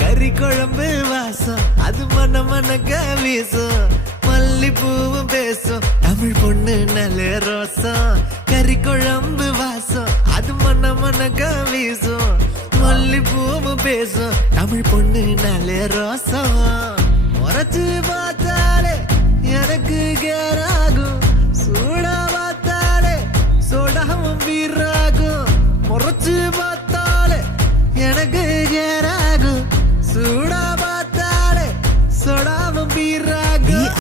கறி குழம்பு வாசம் அது மன மனக்க வீசும், மல்லிப்பூவும் பேசும் தமிழ் பொண்ணு நல்ல ரோசம். கறி குழம்பு வாசம் அது மன மனக்க வீசும், மல்லிப்பூவும் பேசும் தமிழ் பொண்ணு நல்ல ரோசம். முறைச்சு பார்த்தாலே எனக்கு கேரா